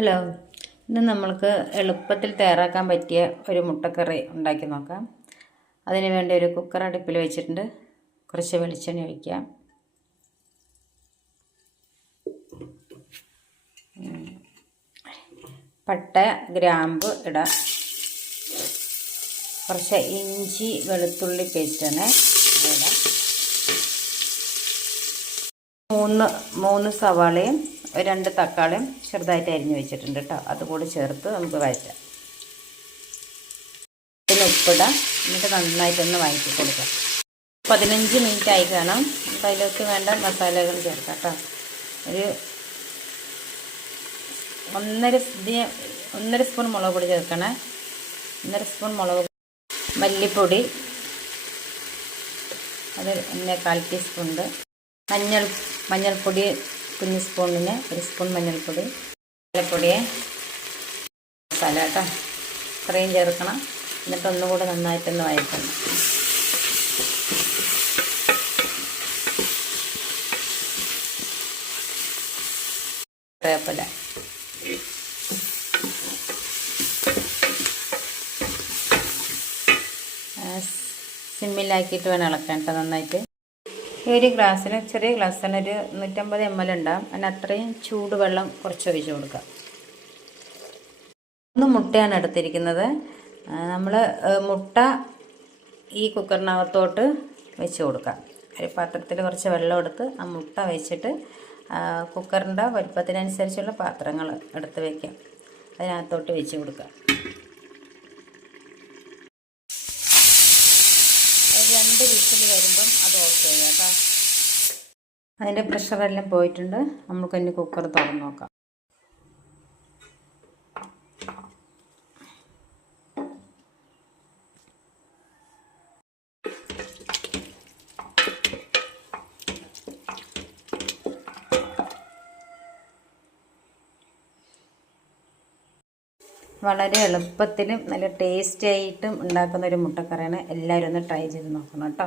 Hello, ഇന്ന് നമ്മൾക്ക് എളുപ്പത്തിൽ തയ്യാറാക്കാൻ പറ്റിയ ഒരു മുട്ടക്കറി ഉണ്ടാക്കി നോക്കാം. അതിന് വേണ്ടി ഒരു കുക്കർ അടുപ്പിൽ വെച്ചിട്ടുണ്ട്. കുറച്ച് വെളിച്ചെണ്ണ ഒഴിക്കാം. പട്ട, ഗ്രാമ്പ് ഇടാം. കുറച്ച് ഇഞ്ചി വെളുത്തുള്ളി പേസ്റ്റാണ് ഇടാം. മൂന്ന് സവാളയും 2 തക്കാളിയും ചെറുതായിട്ട് അരിഞ്ഞ് വെച്ചിട്ടുണ്ട് കേട്ടോ. അതുകൂടി ചേർത്ത് നമുക്ക് വഴറ്റാം. പിന്നെ ഉപ്പിടാം. എന്നിട്ട് നന്നായിട്ടൊന്ന് വഴറ്റി കൊടുക്കാം. 15 മിനിറ്റ് ആയി കാണാം. നമുക്ക് അതിലേക്ക് വേണ്ട മസാലകൾ ചേർക്കാം കേട്ടോ. ഒരു 1.5 സ്പൂൺ മുളക് പൊടി ചേർക്കണേ. 1.5 സ്പൂൺ മുളക്, മല്ലിപ്പൊടി അത് 1/4 ടീസ്പൂൺ, മഞ്ഞൾപ്പൊടി കുഞ്ഞ് സ്പൂണിന് 1 സ്പൂൺ മഞ്ഞൾപ്പൊടി, മസാലപ്പൊടിയെ മസാല കേട്ടോ ഇത്രയും ചേർക്കണം. എന്നിട്ട് ഒന്നുകൂടെ നന്നായിട്ടൊന്ന് വഴറ്റണം. വേപ്പില സിമ്മിലാക്കിയിട്ട് വേണം ഇളക്കാൻ കേട്ടോ നന്നായിട്ട്. ഈ ഒരു ഗ്ലാസ്സിന്, ചെറിയ ഗ്ലാസ്സിന് ഒരു 150 ml ഉണ്ടാകും. അതിന് അത്രയും ചൂടുവെള്ളം കുറച്ച് ഒഴിച്ച് കൊടുക്കാം. 3 മുട്ടയാണ് എടുത്തിരിക്കുന്നത്. നമ്മൾ മുട്ട ഈ കുക്കറിനകത്തോട്ട് വെച്ച് കൊടുക്കാം. ഒരു പാത്രത്തിൽ കുറച്ച് വെള്ളം എടുത്ത് ആ മുട്ട വെച്ചിട്ട് കുക്കറിൻ്റെ വലുപ്പത്തിനനുസരിച്ചുള്ള പാത്രങ്ങൾ എടുത്ത് വയ്ക്കാം. അതിനകത്തോട്ട് വെച്ച് കൊടുക്കാം. 2 വിസിൽ വരുമ്പം അത് ഓഫ് ചെയ്യുക കേട്ടോ. അതിൻ്റെ പ്രഷറെല്ലാം പോയിട്ടുണ്ട്. നമുക്ക് ഇനി കുക്കർ തുറന്ന് നോക്കാം. വളരെ എളുപ്പത്തിലും നല്ല ടേസ്റ്റി ആയിട്ടും ഉണ്ടാക്കുന്ന ഒരു മുട്ടക്കറിയാണ്. എല്ലാവരും ഒന്ന് ട്രൈ ചെയ്ത് നോക്കണം കേട്ടോ.